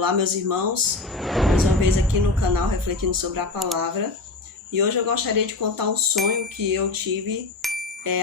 Olá, meus irmãos, mais uma vez aqui no canal refletindo sobre a palavra. E hoje eu gostaria de contar um sonho que eu tive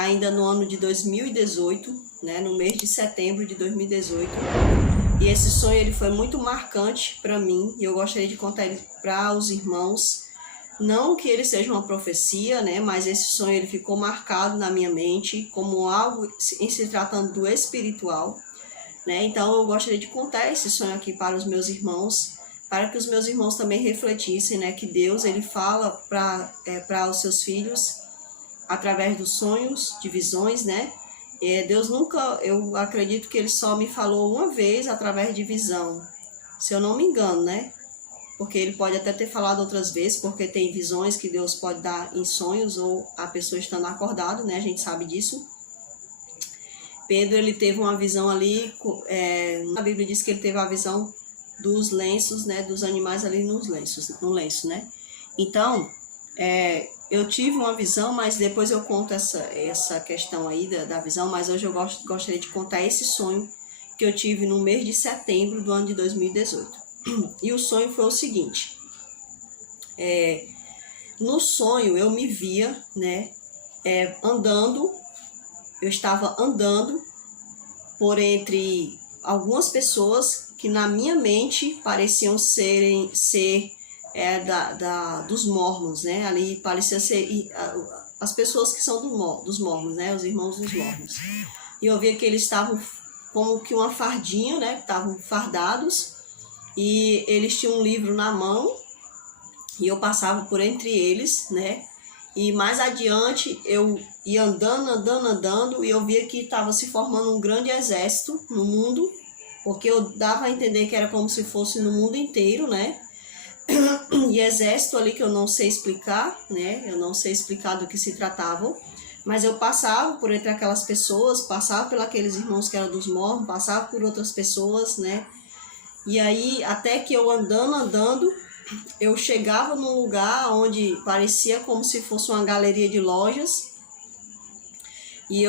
ainda no ano de 2018, né, no mês de setembro de 2018. E esse sonho ele foi muito marcante para mim e eu gostaria de contar ele para os irmãos. Não que ele seja uma profecia, né, mas esse sonho ele ficou marcado na minha mente como algo em se tratando do espiritual. Então eu gostaria de contar esse sonho aqui para os meus irmãos, para que os meus irmãos também refletissem, né, que Deus ele fala para os seus filhos através dos sonhos, de visões, né? Deus nunca, eu acredito que ele só me falou uma vez através de visão, se eu não me engano, né? Porque ele pode até ter falado outras vezes, porque tem visões que Deus pode dar em sonhos ou a pessoa estando acordado, né? A gente sabe disso. Pedro, ele teve uma visão ali, a Bíblia diz que ele teve a visão dos lenços, né, dos animais ali no lenço, né? Então, eu tive uma visão, mas depois eu conto essa questão aí da visão, mas hoje eu gostaria de contar esse sonho que eu tive no mês de setembro do ano de 2018. E o sonho foi o seguinte, no sonho eu me via, né, andando. Eu estava andando por entre algumas pessoas que na minha mente pareciam ser dos mormons, né? Ali parecia ser as pessoas que são dos mormons, né? Os irmãos dos mormons. E eu via que eles estavam como que uma fardinha, né? Estavam fardados e eles tinham um livro na mão e eu passava por entre eles, né? E mais adiante eu ia andando e eu via que estava se formando um grande exército no mundo, porque eu dava a entender que era como se fosse no mundo inteiro, né? E exército ali que eu não sei explicar, né? Eu não sei explicar do que se tratava, mas eu passava por entre aquelas pessoas, passava por aqueles irmãos que eram dos mormons, passava por outras pessoas, né? E aí até que eu andando, eu chegava num lugar onde parecia como se fosse uma galeria de lojas e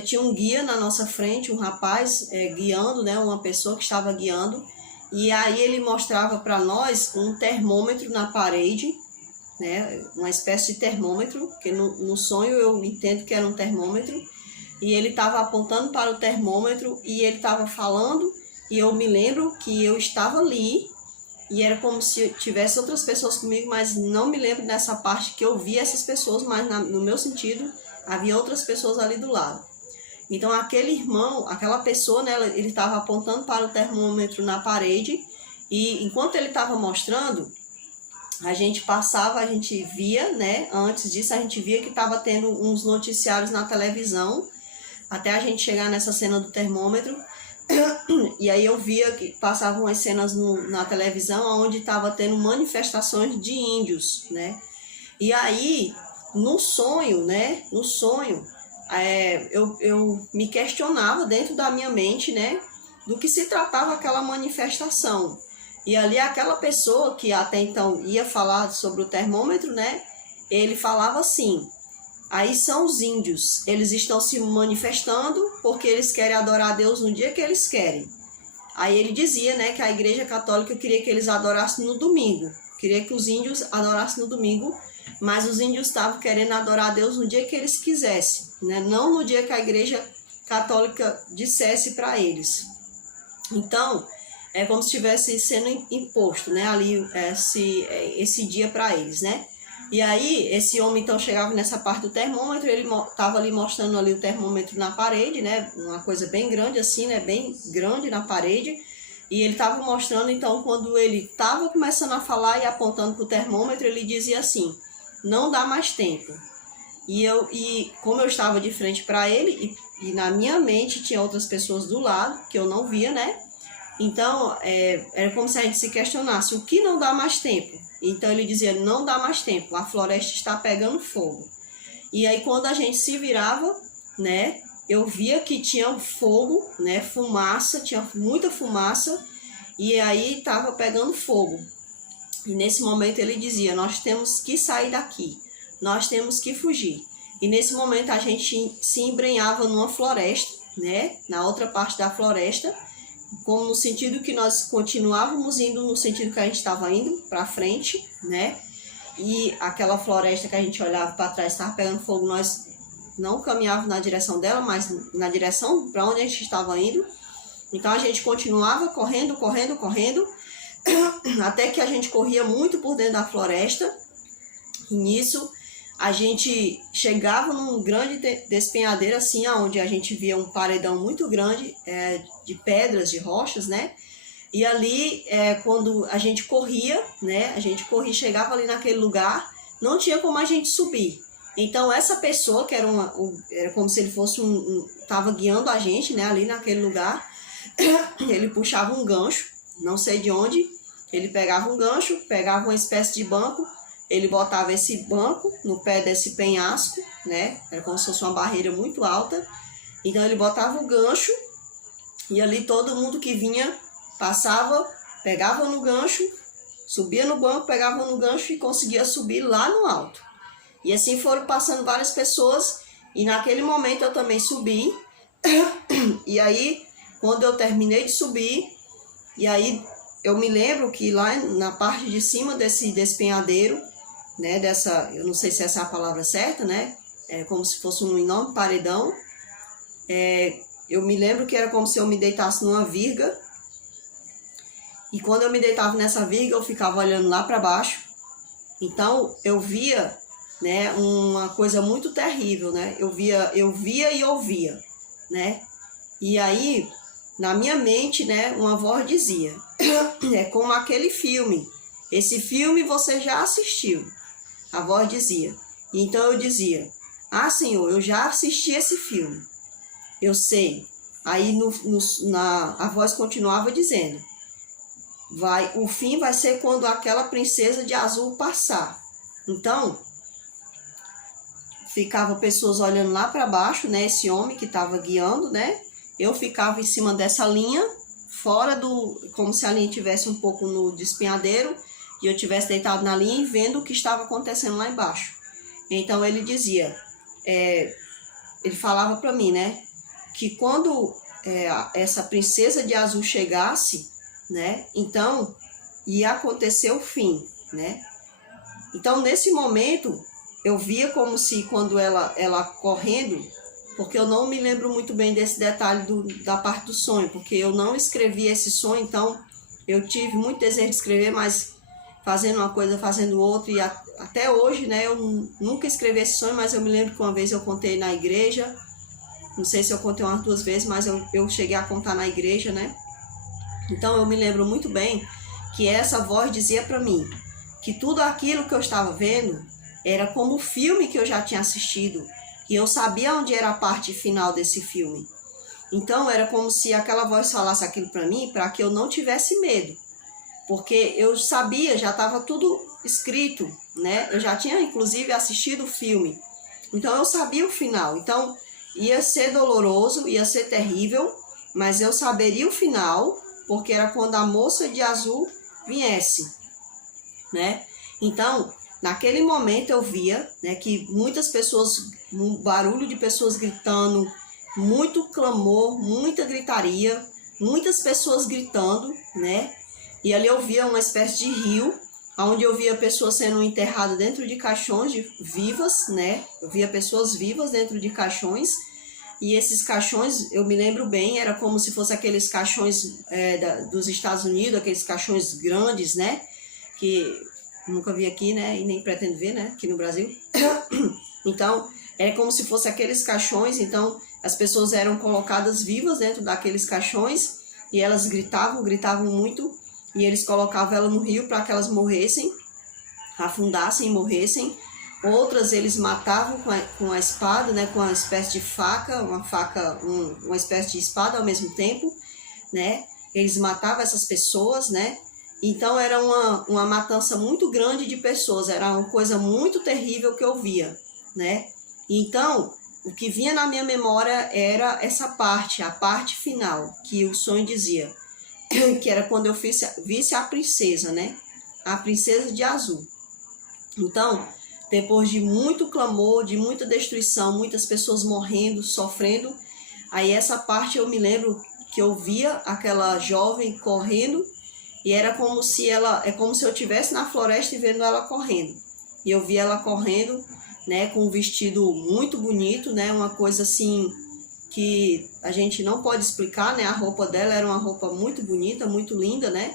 tinha um guia na nossa frente, um rapaz guiando, né, uma pessoa que estava guiando, e aí ele mostrava para nós um termômetro na parede, né, uma espécie de termômetro, que no sonho eu entendo que era um termômetro, e ele estava apontando para o termômetro e ele estava falando, e eu me lembro que eu estava ali, e era como se tivesse outras pessoas comigo, mas não me lembro dessa parte que eu vi essas pessoas, mas no meu sentido, havia outras pessoas ali do lado. Então aquele irmão, aquela pessoa, né, ele estava apontando para o termômetro na parede, e enquanto ele estava mostrando, a gente via, né, antes disso a gente via que estava tendo uns noticiários na televisão, até a gente chegar nessa cena do termômetro. E aí eu via que passavam as cenas na televisão onde estava tendo manifestações de índios, né? E aí, no sonho, eu me questionava dentro da minha mente, né? Do que se tratava aquela manifestação. E ali aquela pessoa que até então ia falar sobre o termômetro, né? Ele falava assim: aí são os índios, eles estão se manifestando porque eles querem adorar a Deus no dia que eles querem. Aí ele dizia, né, que a Igreja Católica queria que eles adorassem no domingo, queria que os índios adorassem no domingo, mas os índios estavam querendo adorar a Deus no dia que eles quisessem, né, não no dia que a Igreja Católica dissesse para eles. Então, é como se estivesse sendo imposto, né, ali esse dia para eles, né? E aí, esse homem então chegava nessa parte do termômetro, ele estava ali mostrando ali o termômetro na parede, né? Uma coisa bem grande assim, né? Bem grande na parede. E ele estava mostrando, então, quando ele estava começando a falar e apontando para o termômetro, ele dizia assim: não dá mais tempo. E como eu estava de frente para ele, e na minha mente tinha outras pessoas do lado, que eu não via, né? Então, era como se a gente se questionasse, o que não dá mais tempo? Então ele dizia, não dá mais tempo, a floresta está pegando fogo. E aí quando a gente se virava, né, eu via que tinha fogo, né, fumaça, tinha muita fumaça, e aí estava pegando fogo. E nesse momento ele dizia, nós temos que sair daqui, nós temos que fugir. E nesse momento a gente se embrenhava numa floresta, né, na outra parte da floresta, como no sentido que nós continuávamos indo no sentido que a gente estava indo para frente, né? E aquela floresta que a gente olhava para trás estava pegando fogo, nós não caminhávamos na direção dela, mas na direção para onde a gente estava indo. Então a gente continuava correndo, correndo, correndo, até que a gente corria muito por dentro da floresta. E nisso a gente chegava num grande despenhadeiro, assim, onde a gente via um paredão muito grande de pedras, de rochas, né? E ali, quando a gente corria, né? A gente corria, chegava ali naquele lugar, não tinha como a gente subir. Então essa pessoa, que era como se ele fosse estava guiando a gente, né? Ali naquele lugar, ele puxava um gancho, não sei de onde, ele pegava um gancho, pegava uma espécie de banco, ele botava esse banco no pé desse penhasco, né? Era como se fosse uma barreira muito alta. Então ele botava o gancho e ali todo mundo que vinha passava, pegava no gancho, subia no banco, pegava no gancho e conseguia subir lá no alto. E assim foram passando várias pessoas e naquele momento eu também subi. E aí, quando eu terminei de subir, e aí eu me lembro que lá na parte de cima desse despenhadeiro, né, eu não sei se essa é a palavra certa, né, é como se fosse um enorme paredão, eu me lembro que era como se eu me deitasse numa virga, e quando eu me deitava nessa virga, eu ficava olhando lá para baixo, então eu via, né, uma coisa muito terrível, né, eu via e ouvia, né, e aí, na minha mente, né, uma voz dizia, é como aquele filme, esse filme você já assistiu. A voz dizia. Então eu dizia, Senhor, eu já assisti esse filme. Eu sei. Aí a voz continuava dizendo, o fim vai ser quando aquela princesa de azul passar. Então, ficava pessoas olhando lá para baixo, né? Esse homem que estava guiando, né? Eu ficava em cima dessa linha, como se a linha estivesse um pouco no despenhadeiro, e eu tivesse deitado na linha e vendo o que estava acontecendo lá embaixo. Então ele dizia, ele falava para mim, né, que quando essa princesa de azul chegasse, né, então ia acontecer o fim, né. Então nesse momento eu via como se quando ela correndo, porque eu não me lembro muito bem desse detalhe da parte do sonho, porque eu não escrevi esse sonho, então eu tive muito desejo de escrever, mas fazendo uma coisa, fazendo outra, e até hoje, né, eu nunca escrevi esse sonho, mas eu me lembro que uma vez eu contei na igreja, não sei se eu contei umas 2 vezes, mas eu cheguei a contar na igreja, né, então eu me lembro muito bem que essa voz dizia para mim que tudo aquilo que eu estava vendo era como o filme que eu já tinha assistido, e eu sabia onde era a parte final desse filme. Então era como se aquela voz falasse aquilo para mim, para que eu não tivesse medo. Porque eu sabia, já estava tudo escrito, né? Eu já tinha, inclusive, assistido o filme. Então, eu sabia o final. Então, ia ser doloroso, ia ser terrível, mas eu saberia o final, porque era quando a moça de azul viesse, né? Então, naquele momento eu via, né, que muitas pessoas, um barulho de pessoas gritando, muito clamor, muita gritaria, muitas pessoas gritando, né? E ali eu via uma espécie de rio, onde eu via pessoas sendo enterradas dentro de caixões vivas, né? Eu via pessoas vivas dentro de caixões, e esses caixões, eu me lembro bem, era como se fossem aqueles caixões dos Estados Unidos, aqueles caixões grandes, né? Que nunca vi aqui, né? E nem pretendo ver, né? Aqui no Brasil. Então, é como se fossem aqueles caixões, então as pessoas eram colocadas vivas dentro daqueles caixões, e elas gritavam muito, e eles colocavam ela no rio para que elas morressem, afundassem e morressem. Outras eles matavam com a espada, né, com uma espécie de faca, uma espécie de espada ao mesmo tempo, né? Eles matavam essas pessoas, né? Então era uma matança muito grande de pessoas, era uma coisa muito terrível que eu via, né? Então, o que vinha na minha memória era essa parte, a parte final, que o sonho dizia, que era quando eu visse a princesa, né? A princesa de azul. Então, depois de muito clamor, de muita destruição, muitas pessoas morrendo, sofrendo, aí essa parte eu me lembro que eu via aquela jovem correndo e era como se eu estivesse na floresta e vendo ela correndo. E eu vi ela correndo, né, com um vestido muito bonito, né, uma coisa assim que a gente não pode explicar, né, a roupa dela era uma roupa muito bonita, muito linda, né,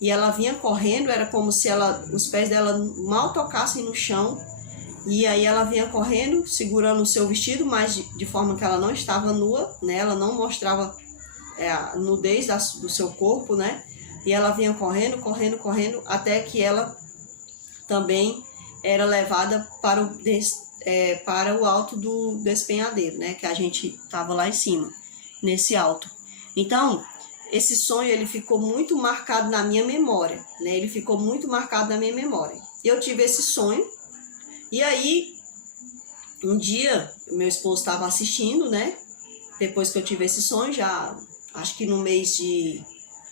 e ela vinha correndo, era como se os pés dela mal tocassem no chão, e aí ela vinha correndo, segurando o seu vestido, mas de forma que ela não estava nua, né, ela não mostrava a nudez do seu corpo, né, e ela vinha correndo, correndo, correndo, até que ela também era levada para o alto do despenhadeiro, né? Que a gente estava lá em cima, nesse alto. Então, esse sonho ele ficou muito marcado na minha memória, né? Ele ficou muito marcado na minha memória. Eu tive esse sonho, e aí, um dia, meu esposo estava assistindo, né? Depois que eu tive esse sonho, já acho que no mês de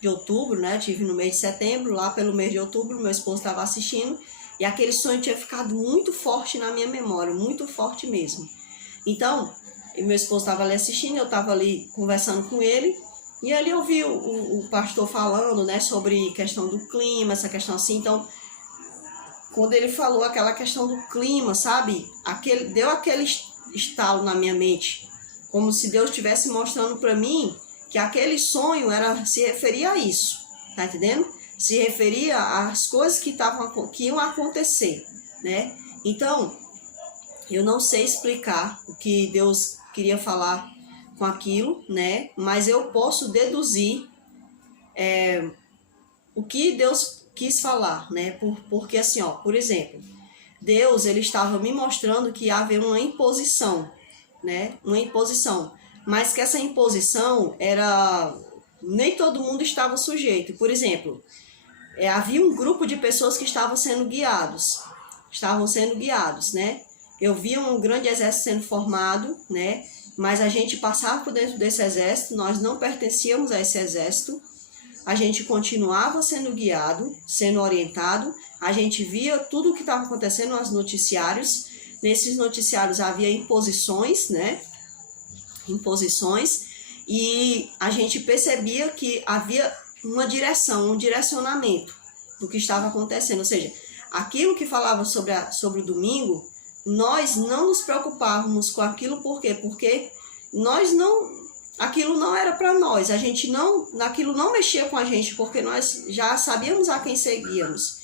outubro, né? Eu tive no mês de setembro, lá pelo mês de outubro, meu esposo estava assistindo, e aquele sonho tinha ficado muito forte na minha memória, muito forte mesmo. Então, meu esposo estava ali assistindo, eu estava ali conversando com ele, e ali eu vi o pastor falando, né, sobre questão do clima, essa questão assim. Então, quando ele falou aquela questão do clima, sabe, deu aquele estalo na minha mente, como se Deus estivesse mostrando para mim que aquele sonho se referia a isso, tá entendendo? Se referia às coisas que iam acontecer, né? Então, eu não sei explicar o que Deus queria falar com aquilo, né? Mas eu posso deduzir o que Deus quis falar, né? Porque assim, ó, por exemplo, Deus ele estava me mostrando que havia uma imposição, né? Uma imposição, mas que essa imposição nem todo mundo estava sujeito. Por exemplo, havia um grupo de pessoas que estavam sendo guiados, né? Eu via um grande exército sendo formado, né? Mas a gente passava por dentro desse exército, nós não pertencíamos a esse exército, a gente continuava sendo guiado, sendo orientado, a gente via tudo o que estava acontecendo nos noticiários. Nesses noticiários havia imposições, né? Imposições, e a gente percebia que havia uma direção, um direcionamento do que estava acontecendo. Ou seja, aquilo que falava sobre o domingo, nós não nos preocupávamos com aquilo. Por quê? Porque aquilo não era para nós, aquilo não mexia com a gente, porque nós já sabíamos a quem seguíamos.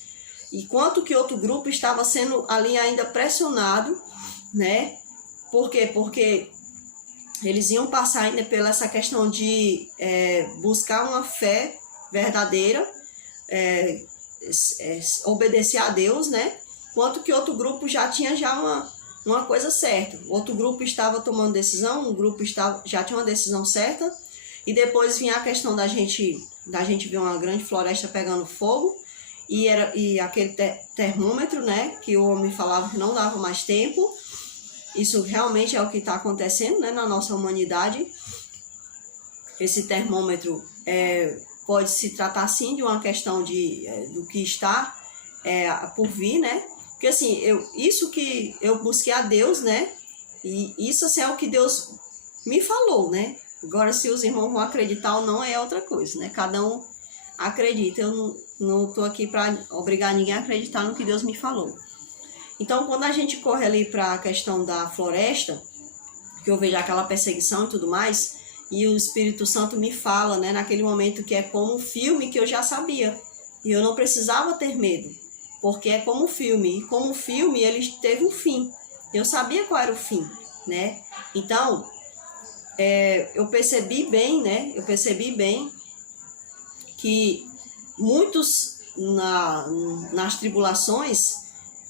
Enquanto que outro grupo estava sendo ali ainda pressionado, né? Por quê? Porque eles iam passar ainda pela essa questão de buscar uma fé verdadeira, obedecer a Deus, né? Enquanto que outro grupo já tinha uma coisa certa. Outro grupo estava tomando decisão, um grupo já tinha uma decisão certa, e depois vinha a questão da gente ver uma grande floresta pegando fogo, e aquele termômetro, né? Que o homem falava que não dava mais tempo. Isso realmente é o que está acontecendo, né, na nossa humanidade. Esse termômetro pode se tratar, sim, de uma questão do que está por vir, né? Porque, assim, isso que eu busquei a Deus, né? E isso, assim, é o que Deus me falou, né? Agora, se os irmãos vão acreditar ou não, é outra coisa, né? Cada um acredita. Eu não estou aqui para obrigar ninguém a acreditar no que Deus me falou. Então, quando a gente corre ali para a questão da floresta, que eu vejo aquela perseguição e tudo mais, e o Espírito Santo me fala, né, naquele momento, que é como um filme que eu já sabia. E eu não precisava ter medo, porque é como um filme. E como um filme, ele teve um fim. Eu sabia qual era o fim, né? Então, eu percebi bem, né? Eu percebi bem que muitos, nas tribulações,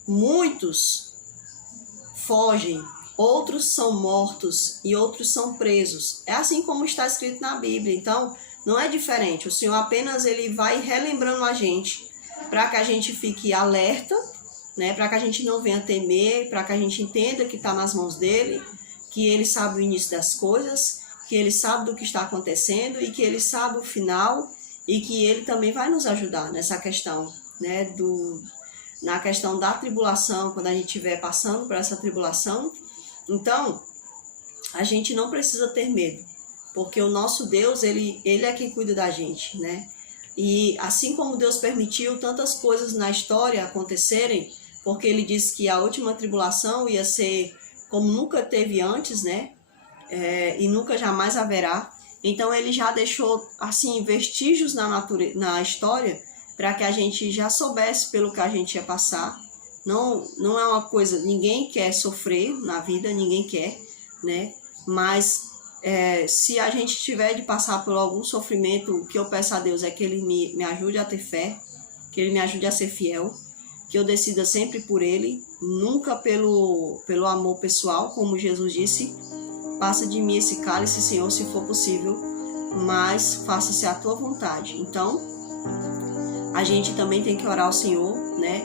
muitos fogem, outros são mortos e outros são presos. É assim como está escrito na Bíblia. Então, não é diferente. O Senhor apenas ele vai relembrando a gente para que a gente fique alerta, né? Para que a gente não venha temer, para que a gente entenda que está nas mãos dele, que ele sabe o início das coisas, que ele sabe do que está acontecendo e que ele sabe o final, e que ele também vai nos ajudar nessa questão, né? Na questão da tribulação, quando a gente estiver passando por essa tribulação. Então, a gente não precisa ter medo, porque o nosso Deus, ele é quem cuida da gente, né? E assim como Deus permitiu tantas coisas na história acontecerem, porque ele disse que a última tribulação ia ser como nunca teve antes, né? E nunca jamais haverá. Então ele já deixou assim vestígios na história para que a gente já soubesse pelo que a gente ia passar. Não é uma coisa, ninguém quer sofrer na vida, ninguém quer, né? Mas se a gente tiver de passar por algum sofrimento, o que eu peço a Deus é que Ele me ajude a ter fé, que Ele me ajude a ser fiel, que eu decida sempre por Ele, nunca pelo amor pessoal, como Jesus disse, passa de mim esse cálice, Senhor, se for possível, mas faça-se a Tua vontade. Então, a gente também tem que orar ao Senhor, né?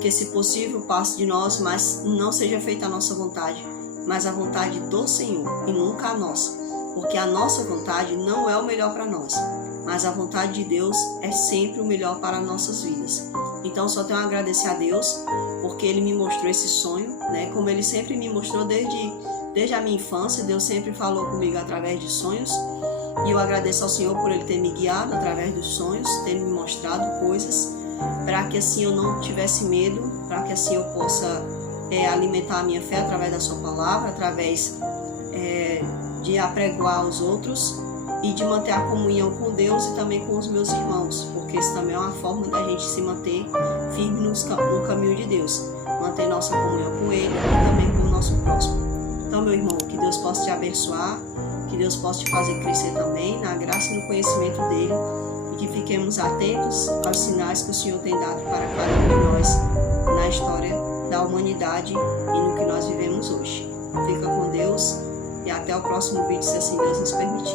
Que se possível passe de nós, mas não seja feita a nossa vontade, mas a vontade do Senhor e nunca a nossa, porque a nossa vontade não é o melhor para nós, mas a vontade de Deus é sempre o melhor para nossas vidas. Então só tenho a agradecer a Deus, porque Ele me mostrou esse sonho, né? Como Ele sempre me mostrou desde a minha infância, Deus sempre falou comigo através de sonhos, e eu agradeço ao Senhor por Ele ter me guiado através dos sonhos, ter me mostrado coisas, para que assim eu não tivesse medo, para que assim eu possa alimentar a minha fé através da Sua palavra, através de apregoar aos outros e de manter a comunhão com Deus e também com os meus irmãos, porque isso também é uma forma da gente se manter firme no caminho de Deus, manter nossa comunhão com Ele e também com o nosso próximo. Então, meu irmão, que Deus possa te abençoar, que Deus possa te fazer crescer também na graça e no conhecimento dEle, e que fiquemos atentos aos sinais que o Senhor tem dado para cada um de nós na história da humanidade e no que nós vivemos hoje. Fica com Deus e até o próximo vídeo, se assim Deus nos permitir.